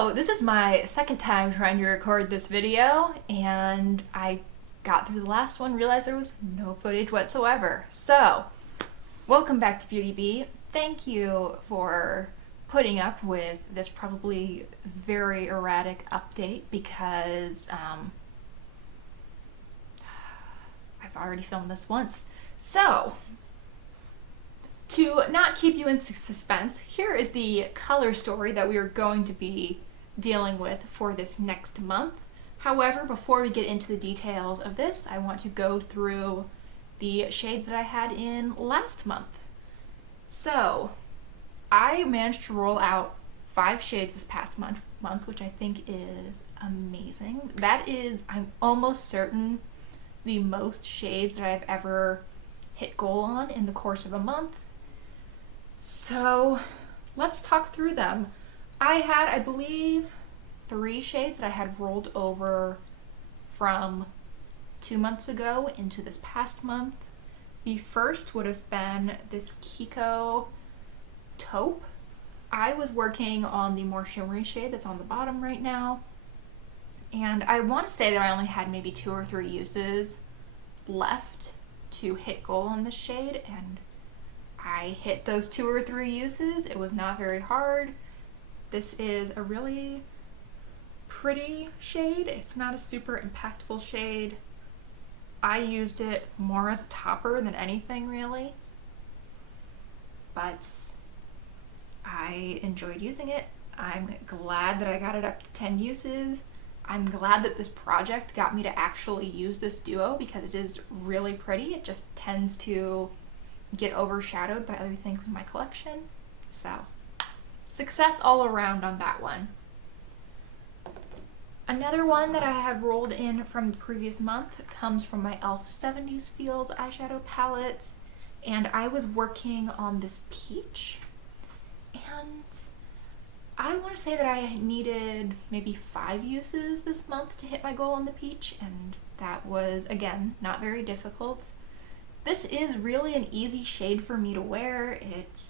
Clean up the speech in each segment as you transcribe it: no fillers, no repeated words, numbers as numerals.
So this is my second time trying to record this video, and I got through the last one, realized there was no footage whatsoever. So, welcome back to Beauty Bee. Thank you for putting up with this probably very erratic update because I've already filmed this once. So, to not keep you in suspense, here is the color story that we are going to be dealing with for this next month. However, before we get into the details of this, I want to go through the shades that I had in last month. So, I managed to roll out 5 shades this past month, which I think is amazing. That is, I'm almost certain, the most shades that I've ever hit goal on in the course of a month. So let's talk through them. I had, I believe, 3 shades that I had rolled over from 2 months ago into this past month. The first would have been this Kiko Taupe. I was working on the more shimmery shade that's on the bottom right now, and I want to say that I only had maybe 2 or 3 uses left to hit goal on this shade, and I hit those 2 or 3 uses. It was not very hard. This is a really pretty shade. It's not a super impactful shade. I used it more as a topper than anything really, but I enjoyed using it. I'm glad that I got it up to 10 uses. I'm glad that this project got me to actually use this duo because it is really pretty. It just tends to get overshadowed by other things in my collection. So, success all around on that one. Another one that I had rolled in from the previous month comes from my e.l.f. 70s Fields eyeshadow palette, and I was working on this peach, and I want to say that I needed maybe 5 uses this month to hit my goal on the peach, and that was, again, not very difficult. This is really an easy shade for me to wear. It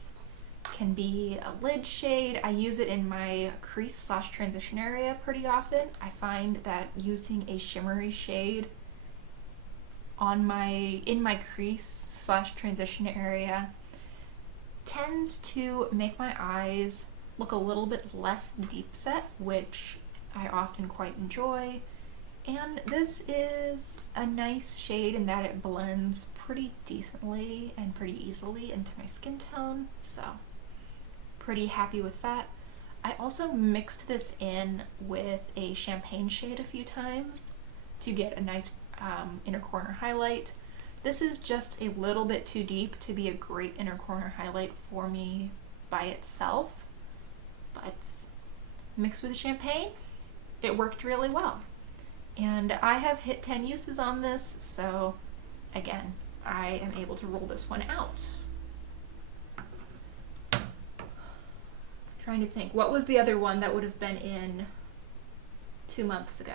can be a lid shade. I use it in my crease / transition area pretty often. I find that using a shimmery shade in my crease / transition area tends to make my eyes look a little bit less deep set, which I often quite enjoy. And this is a nice shade in that it blends pretty decently and pretty easily into my skin tone, so pretty happy with that. I also mixed this in with a champagne shade a few times to get a nice inner corner highlight. This is just a little bit too deep to be a great inner corner highlight for me by itself, but mixed with champagne, it worked really well. And I have hit 10 uses on this, so again, I am able to roll this one out. Trying to think, what was the other one that would have been in 2 months ago?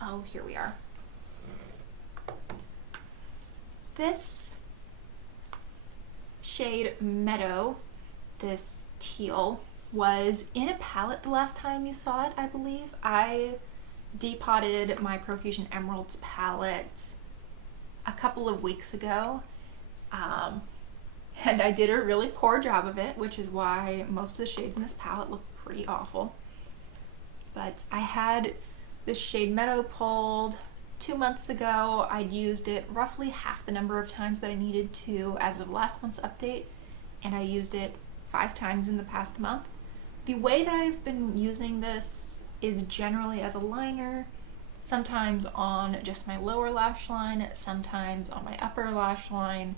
Oh, here we are. This shade Meadow, this teal, was in a palette the last time you saw it, I believe. I depotted my Profusion Emeralds palette a couple of weeks ago, and I did a really poor job of it, which is why most of the shades in this palette look pretty awful. But I had this shade Meadow pulled 2 months ago. I'd used it roughly half the number of times that I needed to as of last month's update, and I used it 5 times in the past month. The way that I've been using this is generally as a liner, sometimes on just my lower lash line, sometimes on my upper lash line,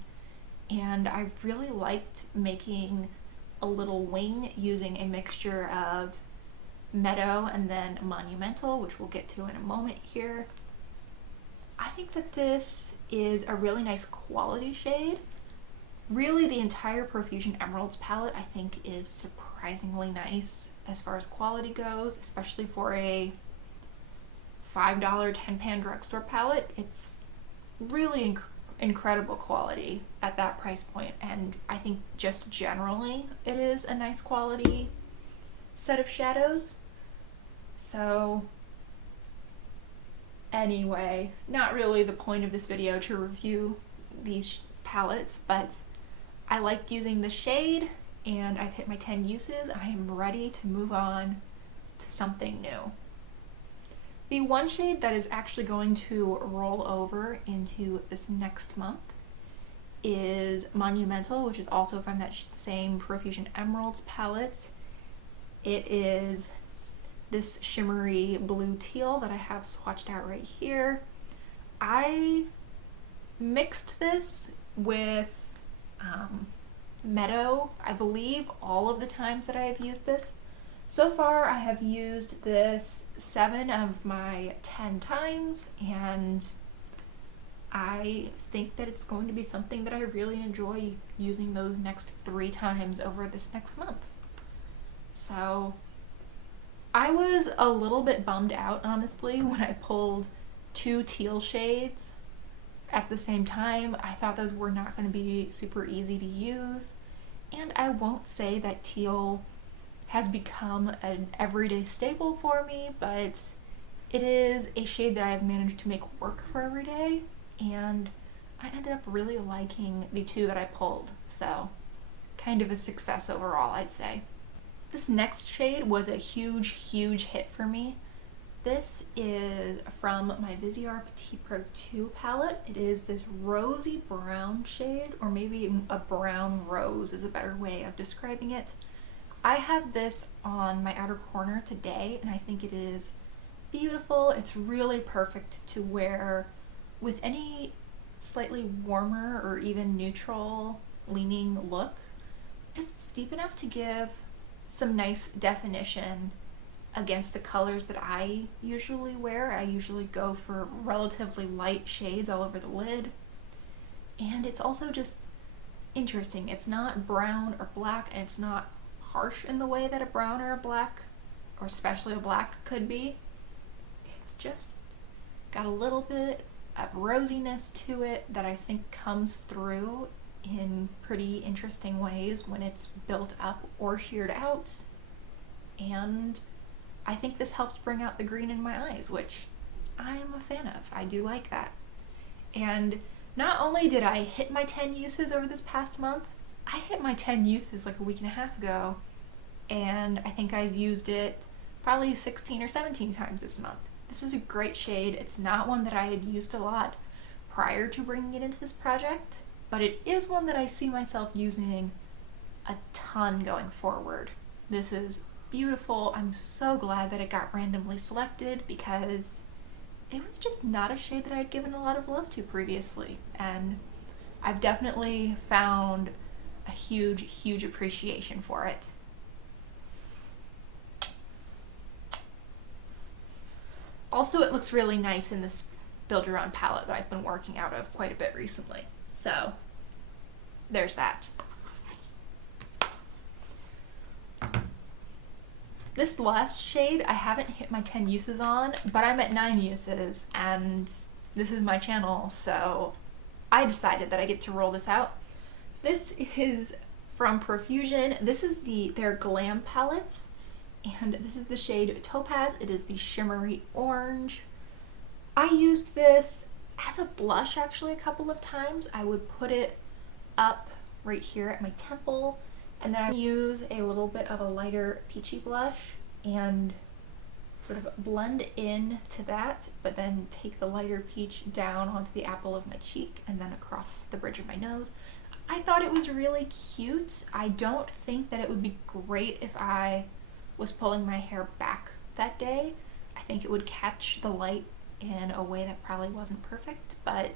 and I really liked making a little wing using a mixture of Meadow and then Monumental, which we'll get to in a moment here. I think that this is a really nice quality shade. Really, the entire Profusion Emeralds palette I think is surprisingly nice as far as quality goes, especially for a $5 10-pan drugstore palette. It's really incredible quality at that price point, and I think just generally it is a nice quality set of shadows. So anyway, not really the point of this video to review these palettes, but I liked using the shade and I've hit my 10 uses. I am ready to move on to something new. The one shade that is actually going to roll over into this next month is Monumental, which is also from that same Profusion Emeralds palette. It is this shimmery blue teal that I have swatched out right here. I mixed this with Meadow, I believe, all of the times that I have used this. So far I have used this 7 of my 10 times, and I think that it's going to be something that I really enjoy using those next 3 times over this next month. So I was a little bit bummed out, honestly, when I pulled 2 teal shades at the same time. I thought those were not going to be super easy to use, and I won't say that teal has become an everyday staple for me, but it is a shade that I have managed to make work for every day, and I ended up really liking the 2 that I pulled, so kind of a success overall, I'd say. This next shade was a huge hit for me. This is from my Viseart Petite Pro 2 palette. It is this rosy brown shade, or maybe a brown rose is a better way of describing it. I have this on my outer corner today, and I think it is beautiful. It's really perfect to wear with any slightly warmer or even neutral leaning look. It's deep enough to give some nice definition against the colors that I usually wear. I usually go for relatively light shades all over the lid, and it's also just interesting. It's not brown or black, and it's not harsh in the way that a brown or a black, or especially a black, could be. It's just got a little bit of rosiness to it that I think comes through in pretty interesting ways when it's built up or sheared out, and I think this helps bring out the green in my eyes, which I am a fan of. I do like that. And not only did I hit my 10 uses over this past month, I hit my 10 uses like a week and a half ago, and I think I've used it probably 16 or 17 times this month. This is a great shade. It's not one that I had used a lot prior to bringing it into this project, but it is one that I see myself using a ton going forward. This is beautiful. I'm so glad that it got randomly selected, because it was just not a shade that I'd given a lot of love to previously, and I've definitely found a huge appreciation for it. Also, it looks really nice in this Build Your Own palette that I've been working out of quite a bit recently. So there's that. This last shade I haven't hit my 10 uses on, but I'm at 9 uses, and this is my channel, so I decided that I get to roll this out. This is from Profusion. This is their Glam palette, and this is the shade Topaz. It is the shimmery orange. I used this as a blush actually a couple of times. I would put it up right here at my temple, and then I use a little bit of a lighter peachy blush and sort of blend in to that, but then take the lighter peach down onto the apple of my cheek and then across the bridge of my nose. I thought it was really cute. I don't think that it would be great if I was pulling my hair back that day. I think it would catch the light in a way that probably wasn't perfect, but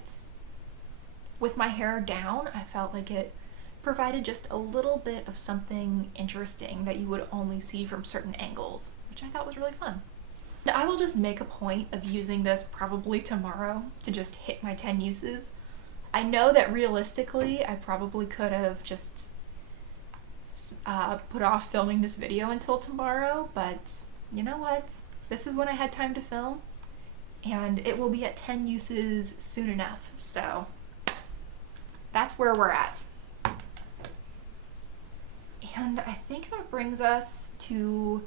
with my hair down, I felt like it provided just a little bit of something interesting that you would only see from certain angles, which I thought was really fun. And I will just make a point of using this probably tomorrow to just hit my 10 uses. I know that realistically I probably could have just put off filming this video until tomorrow, but you know what? This is when I had time to film, and it will be at 10 uses soon enough, so that's where we're at. And I think that brings us to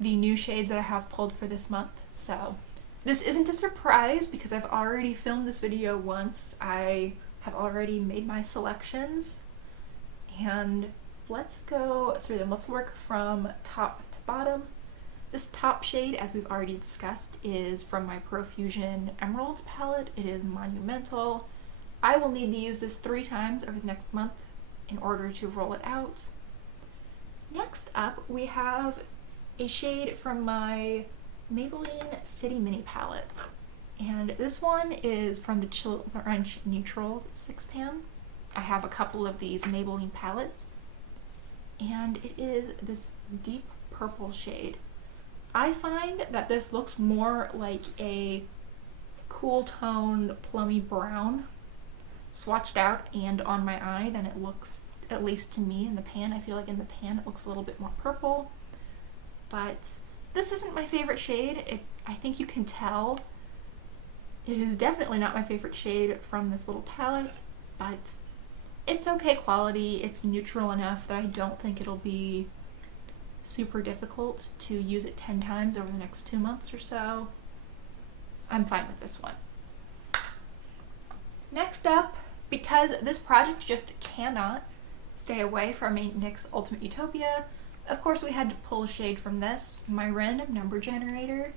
the new shades that I have pulled for this month. So this isn't a surprise because I've already filmed this video once. I have already made my selections, and let's go through them. Let's work from top to bottom. This top shade, as we've already discussed, is from my Profusion Emeralds palette. It is Monumental. I will need to use this 3 times over the next month in order to roll it out. Next up, we have a shade from my Maybelline City Mini palette. And this one is from the Chill Orange Neutrals 6-pan. I have a couple of these Maybelline palettes, and it is this deep purple shade. I find that this looks more like a cool toned plummy brown swatched out and on my eye than it looks, at least to me in the pan. I feel like in the pan it looks a little bit more purple, but this isn't my favorite shade. I think you can tell. It is definitely not my favorite shade from this little palette, but it's okay quality. It's neutral enough that I don't think it'll be super difficult to use it 10 times over the next 2 months or so. I'm fine with this one. Next up, because this project just cannot stay away from a NYX Ultimate Utopia, of course we had to pull a shade from this. My random number generator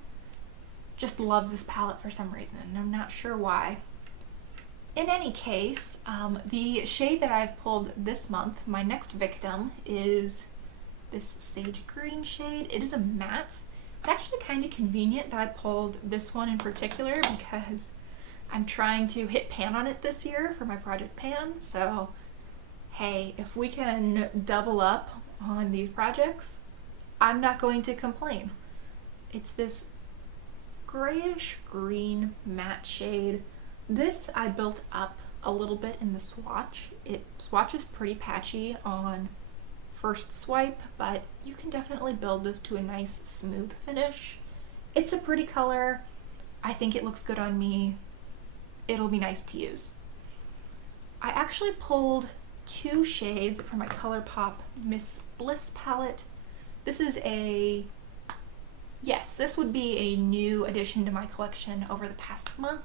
just loves this palette for some reason, and I'm not sure why. In any case, the shade that I've pulled this month, my next victim, is this sage green shade. It is a matte. It's actually kind of convenient that I pulled this one in particular because I'm trying to hit pan on it this year for my project pan. So hey, if we can double up on these projects, I'm not going to complain. It's this grayish green matte shade. This I built up a little bit in the swatch. It swatches pretty patchy on first swipe, but you can definitely build this to a nice smooth finish. It's a pretty color. I think it looks good on me. It'll be nice to use. I actually pulled 2 shades from my Colourpop Miss Bliss palette. This is this would be a new addition to my collection over the past month.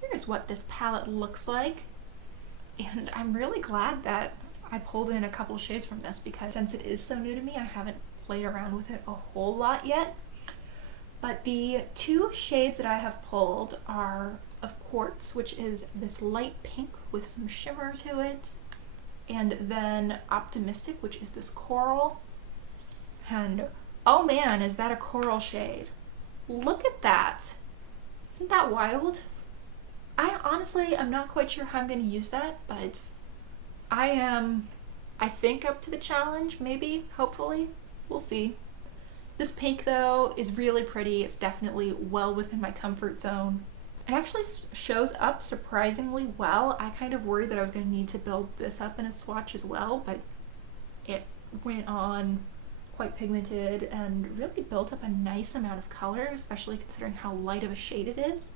Here's what this palette looks like, and I'm really glad that I pulled in a couple shades from this because since it is so new to me, I haven't played around with it a whole lot yet. But the 2 shades that I have pulled are of Quartz, which is this light pink with some shimmer to it, and then Optimistic, which is this coral. And oh man, is that a coral shade? Look at that. Isn't that wild? I honestly, I'm not quite sure how I'm going to use that, but I am, I think, up to the challenge, maybe, hopefully. We'll see. This pink, though, is really pretty. It's definitely well within my comfort zone. It actually shows up surprisingly well. I kind of worried that I was going to need to build this up in a swatch as well, but it went on quite pigmented and really built up a nice amount of color, especially considering how light of a shade it is.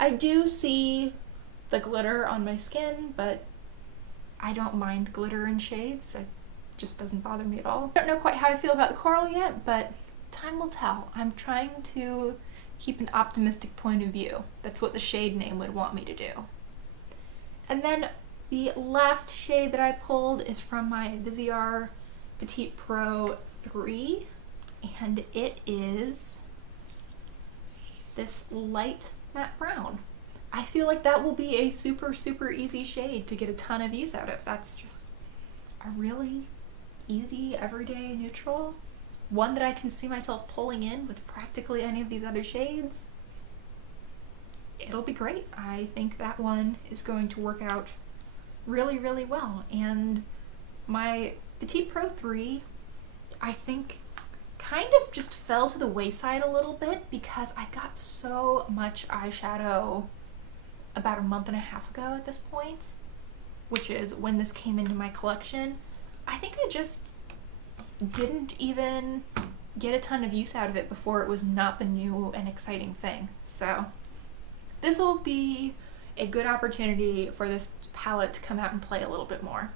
I do see the glitter on my skin, but I don't mind glitter in shades. It just doesn't bother me at all. I don't know quite how I feel about the coral yet, but time will tell. I'm trying to keep an optimistic point of view. That's what the shade name would want me to do. And then the last shade that I pulled is from my Viseart Petite Pro 3, and it is this light matte brown. I feel like that will be a super easy shade to get a ton of use out of. That's just a really easy everyday neutral, one that I can see myself pulling in with practically any of these other shades. It'll be great. I think that one is going to work out really well. And my Petite Pro 3, I think, kind of just fell to the wayside a little bit because I got so much eyeshadow about a month and a half ago at this point, which is when this came into my collection. I think I just didn't even get a ton of use out of it before it was not the new and exciting thing. So this will be a good opportunity for this palette to come out and play a little bit more.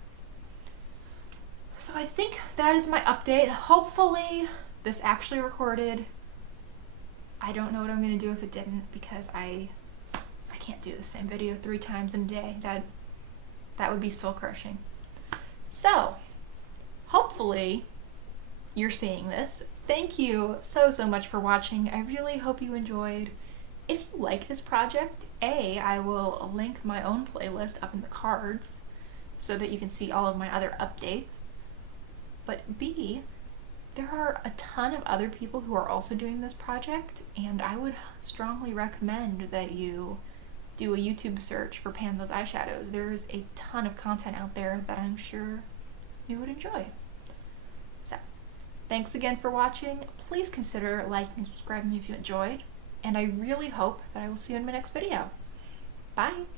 So I think that is my update. Hopefully this actually recorded. I don't know what I'm gonna do if it didn't, because I can't do the same video 3 times in a day. That would be soul crushing. So hopefully you're seeing this. Thank you so much for watching. I really hope you enjoyed. If you like this project, I will link my own playlist up in the cards so that you can see all of my other updates. But B, there are a ton of other people who are also doing this project, and I would strongly recommend that you do a YouTube search for Pan Those Eyeshadows. There's a ton of content out there that I'm sure you would enjoy. So, thanks again for watching. Please consider liking and subscribing if you enjoyed, and I really hope that I will see you in my next video. Bye!